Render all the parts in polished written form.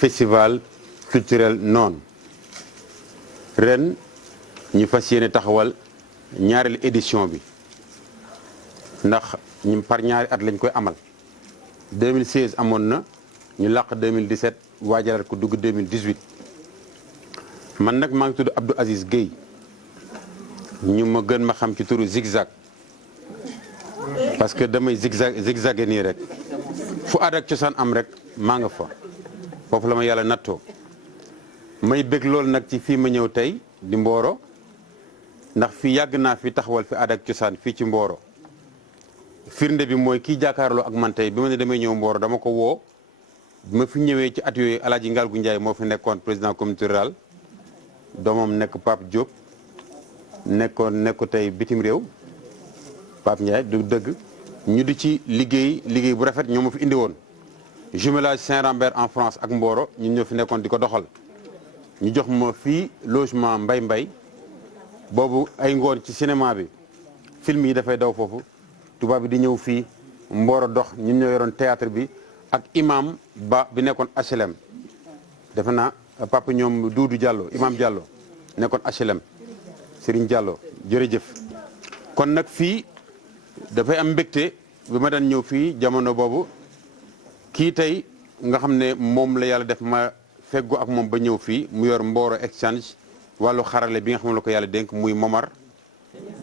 festival culturel noonu ren ñu fas yéene taxawal ñaareelu édition bi ndax ñu par ñaari at lañ koy amal 2016 amoon na ñu làq 2017 waajalaat ko dugg 2018 man nag maa ngi tudd Abdou Aziz Guèye ñu ma gën ma xam ci turu zigzag parce que damay zigzagé nii rek fu aada ak cosaan am rek maa nga fa foofu la ma yàlla nattoo may bëgg loolu nag ci fii ma ñëw tey di Mboro ndax fii yàgg naa fi taxawal fi aada ak cosaan fii ci Mboro firnde bi mooy kii jàkkaarloo ak man tey bi ma ne damay ñëw Mboro dama ko woo bi ma fi ñëwee ci at yooyu Alaaji Ngalgu Njaay moo fi nekkoon président communauté rurale doomam nekk Pape Diop nekk tey bitim réew Pape Ndiaye du dëgg ñu di ci liggéey bu rafet ñoo ma fi indi woon jumelage Saint-Rambert en France ak Mboro ñun ñoo fi nekkoon di ko doxal ñu jox ma fii logement mbay boobu ay ngoon ci cinéma bi film yi dafay daw foofu tubaab bi di ñëw fii Mboro dox ñun ñoo yoroon théâtre bi ak imam ba bi nekkoon HLM defe naa papa ñoom Doudou Diallo imam Diallo nekkoon HLM Serigne Diallo jërëjëf kon nag fii dafay am mbégte bi ma daan ñëw fii jamono boobu kii tey nga xam ne moom la yàlla def ma feggu ak moom ba ñëw fii mu yor Mboro Exchange wàllu xarale bi nga xam ne la ko yàlla dénk muy Momar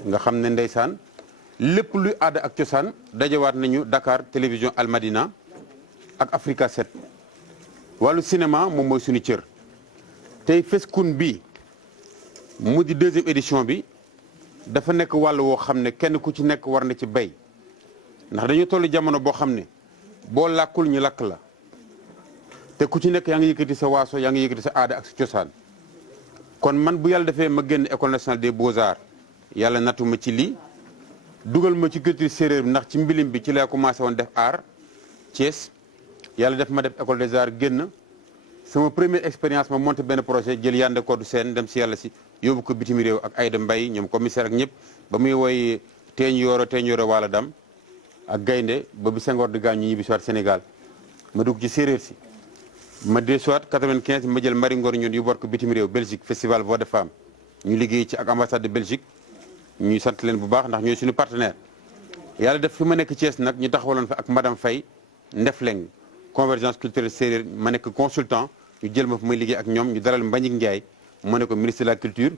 nga xam ne ndeysaan lépp luy aada ak cosaan dajawaat nañu Dakar télévision Almadina ak Africa 7 wàllu cinéma moom mooy suñu cër tey Fescoun bi mu di deuxième édition bi dafa nekk wàll woo xam ne kenn ku ci nekk war na ci bay ndax dañu toll jamono boo xam ne boo làkkul ñu lakk la te ku ci nekk yaa ngi yëkkati sa waaso yaa ngi yëkkati sa aada ak sa cosaan kon man bu yàlla defee ma génn école nationale des beaux-arts yàlla nattu ma ci lii dugal ma ci culture séeréer bi ndax ci mbilim bi ci laa commencé woon def art Thiès yàlla def ma def école des arts génn sama première expérience ma monté benn projet jël Yande Codou Sène dem si yàlla si yóbbu ko bitim réew ak Aïda Mbaye ñoom commissaire ak ñëpp ba muy woy teeñ yooro wala dam ak gaynde ba bi Senghor di gaañ ñu ñibbi soit Sénégal ma dugg ci séeréer si ma dee soit 95 ma jël Marie Ngor ñun yu bor ko bitim réew Belgique festival Voix de Femmes ñu liggéey ci ak ambassade de Belgique ñuy sant leen bu baax ndax ñooy suñu partenaire yàlla def fi ma nekk Thiès nag ñu taxawaloon fa ak madame Faye Ndefleng convergence culturelle séeréer ma nekk consultant ñu jël ma fa may liggéey ak ñoom ñu dalal Mbagnick Ndiaye mu ne ko ministre de la culture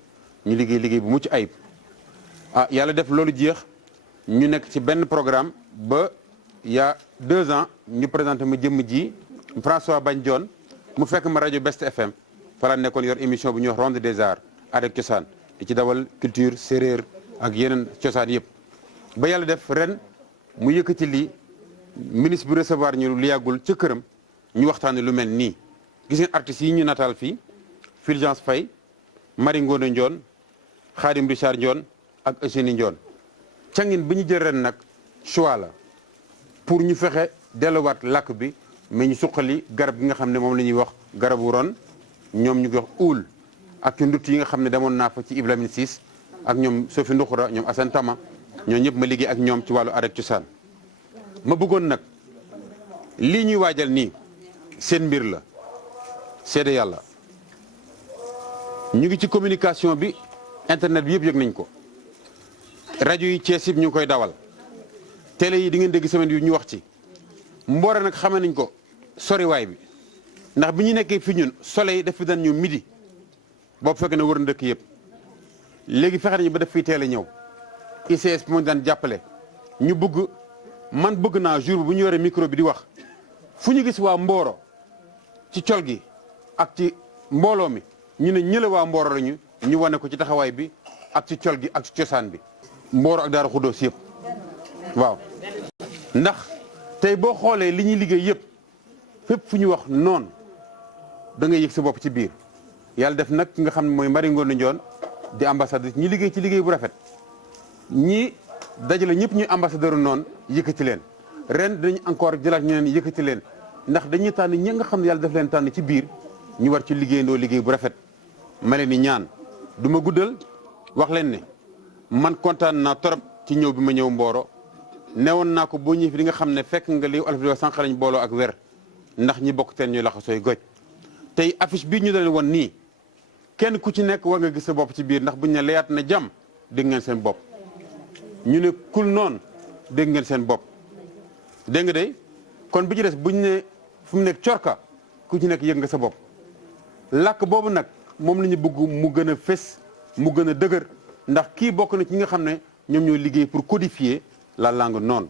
ñu liggéey bu mucc ayib ah yàlla def loolu jeex ñu nekk ci benn programme ba y a 2 ans ñu présenté ma jëmm ji François Bagnon mu fekk ma rajo Best FM fa la nekkoon yor émission bu ñuy wax Ronde des Arts aada ak cosaan di ci dawal culture séeréer ak yeneen cosaan yëpp ba yàlla def ren mu yëkkati lii ministre bi recevoir ñu lu yàggul ca këram ñu waxtaane lu mel nii gis ngeen artistes yi ñu nataal fii Fulgence Faye Marie Ngoné Ndione Khadim Richard Ndione ak Eugénie Ndione cangin bi ñu jël ren nag choix la pour ñu fexe delluwaat làkk bi mais ñu suqali garab gi nga xam ne moom la ñuy wax garabu ron ñoom ñu koy wax uul ak ci ndutt yi nga xam ne demoon naa fa ci Ibrahima Ciss ak ñoom Sophie Nduxura ñoom Assane Tama ñoo ñëpp ma liggéey ak ñoom ci wàllu aada ak cosaan ma bëggoon nag lii ñuy waajal nii seen mbir la seede yàlla ñu ngi ci communication bi internet bi yëpp yëg nañ ko rajo yi Thiès yëpp ñu ngi koy dawal télé yi di ngeen dégg semaine yu ñu wax ci Mboro nag xamee nañ ko soriwaay bi ndax bi ñu nekkee fi ñun soleil daf fi daan ñëw midi boobu fekk na wër na dëkk yëpp léegi fexe nañu ba def fii teel a ñëw ICS bi moo daan jàppale ñu bëgg man bëgg naa jour bu ñu yoree micro bi di wax fu ñu gis waa Mboro ci col gi ak ci mbooloo mi ñu ne ñële waa Mboro lañu ñu wane ko ci taxawaay bi ak ci col gi ak ci cosaan bi Mboro ak Daaru Xuddoos yëpp waaw ndax tey boo xoolee li ñuy liggéey yëpp fépp fu ñu wax noonu da ngay yëg sa bopp ci biir yàlla def nag nga xam ne mooy Marie Ngoné Ndione di ambassadeur ñi liggéey ci liggéey bu rafet ñi dajale ñëpp ñuy ambassadeur noonu yëkkati leen ren dinañ encore jëlaat ñeneen yëkkati leen ndax dañuy tànn ñi nga xam ne yàlla daf leen tànn ci biir ñu war ci liggéeyandoo liggéey bu rafet ma leen ni ñaan du ma guddal wax leen ne man kontaan naa torop ci ñëw bi ma ñëw Mboro newoon naa ko boo ñëwee fi di nga xam ne fekk nga li olof di wax sànq lañ booloo ak wer ndax ñi bokk teen ñuy laxa sooy goj tey affiche bii ñu leen woon nii kenn ku ci nekk war nga gis sa bopp ci biir ndax buñ ne layaat na jàmm dégg ngeen seen bopp ñu ne kul noonu dégg ngeen seen bopp dégg nga day kon bi ci des buñ ne fu mu nekk corka ku ci nekk yëg nga sa bopp làkk boobu nag moom la ñu bëgg mu gën a fés mu gën a dëgër ndax kii bokk na ci ñi nga xam ne ñoom ñoo liggéey pour codifier la langue noonu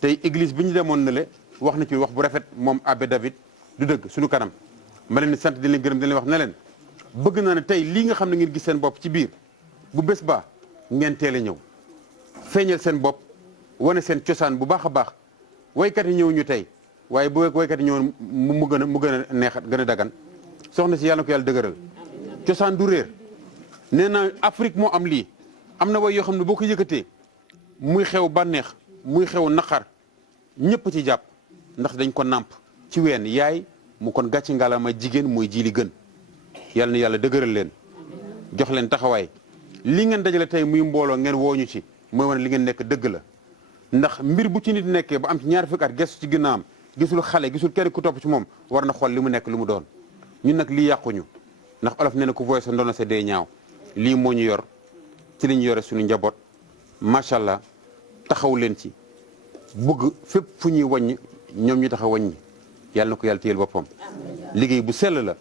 tey église bi ñu demoon na le wax na ci wax bu rafet moom abbé David du dëgg suñu kanam ma leen di sant di leen gërëm di leen wax ne leen bëgg naa ne tey lii nga xam ne ngeen gis seen bopp ci biir bu bés baa ngeen teel a ñëw feeñal seen bopp wane seen cosaan bu baax a baax waykat yi ñëw ñu tey waaye bu waykat yi ñëwoon mu gën a neexat gën a dagan soxna si yàlla na ko yàlla dëgëral cosaan du réer nee naa Afrique moo am lii am na way yoo xam ne boo ko yëkkatee muy xew bànneex muy xew naqar ñëpp ci jàpp ndax dañ ko nàmp ci ween yaay mu kon gàcci ngalaama jigéen mooy ji li gën yàlla na yàlla dëgëral leen jox leen taxawaay li ngeen dajale tey muy mbooloo ngeen wooñu ci mooy wane li ngeen nekk dëgg la ndax mbir bu ci nit nekkee ba am ci ñaar fukki at gestu ci ginnaawam gisul xale gisul kenn ku topp ci moom war na xool li mu nekk lu mu doon ñun nag lii yàquñu ndax olof nee na ku voye sa ndono sa dee ñaaw lii moo ñu yor ci li ñu yore suñu njaboot macha allah taxaw leen ci bëgg fépp fu ñuy wàññi ñoom ñu taxaw wàññi yàlla na ko yàlla téyel boppam liggéey bu sell la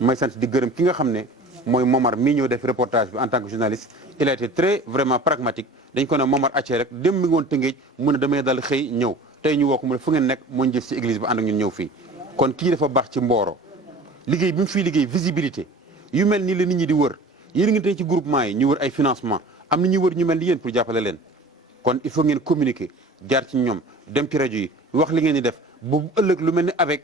may sant di gërëm ki nga xam ne mooy Momar mii ñëw def reportage bi en tant que journaliste il a été très vraiment pragmatique dañ ko ne Momar accee rek dem mi ngi woon Tëngéej mu ne damay dal xëy ñëw tey ñu woo ko mu ne fu ngeen nekk moo jël ci église bi ànd ak ñun ñëw fii kon kii dafa baax ci Mboro liggéey bi mu fii liggéey visibilité yu mel nii la nit ñi di wër yéen ngi tey ci groupement yi ñu wër ay financement am na ñu wër ñu mel ni yéen pour jàppale leen kon il faut ngeen communiquer jaar ci ñoom dem ci rajo yi wax li ngeen di def bu ëllëg lu mel ni avec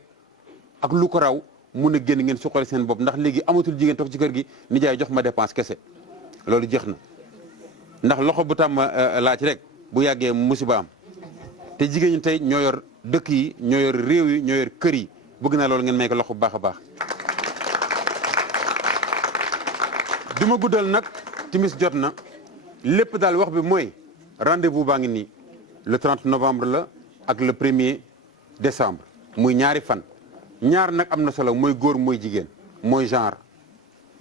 ak lu ko raw mun a génn ngeen suqali seen bopp ndax léegi amatul jigéen toog ci kër gi nijaay jox ma dépense kese loolu jeex na ndax loxo bu tàmm laaj rek bu yàggee musiba am te jigéen ñi tey ñoo yor dëkk yi ñoo yor réew yi ñoo yor kër yi bëgg naa loolu ngeen may ko loxo bu baax a baax du ma guddal nag timis jot na lépp daal wax bi mooy rendez-vous baa ngi nii le 30 novembre la ak le 1er décembre muy ñaari fan ñaar nag am na solo mooy góor mooy jigéen mooy genre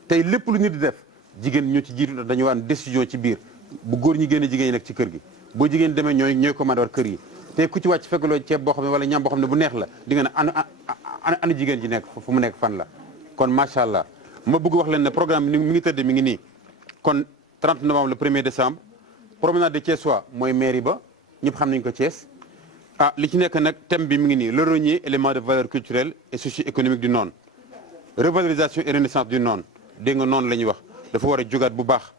tey lépp lu nit di def jigéen ñoo ci jiitu dañu war décision ci biir bu góor ñi génne jigéen ñi nekk ci kër gi boo jigéen demee ñooy commandé war kër yi te ku ci wàcc fekkaloo ceeb boo xam ne wala ñam boo xam ne bu neex la di nga ne ana jigéen ji nekk fu mu nekk fan la kon macha allah ma bëgg wax leen ne programme bi mi ngi tëdd mi ngi nii kon 30 novembre le 1er décembre promenade de Thiessois mooy mairie ba ñëpp xam nañu ko Thiès ah li ci nekk nag thème bi mi ngi nii le renier élément de valeur culturelle et socio-économique du Nord revalorisation et renaissance du Nord dégg nga noonu la ñuy wax dafa war a jógaat bu baax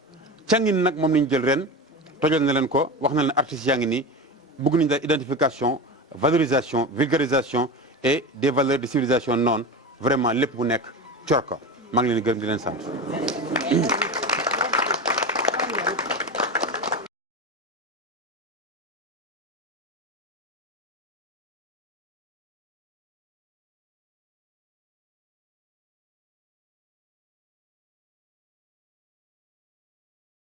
cangin nag moom la ñu jël ren tojal na leen ko wax na leen artistes yaa ngi nii bëgg nañu daal identification valorisation vulgarisation et des valeurs de civilisation Nord vraiment lépp bu nekk cor ko maa ngi leen di gërëm di leen sant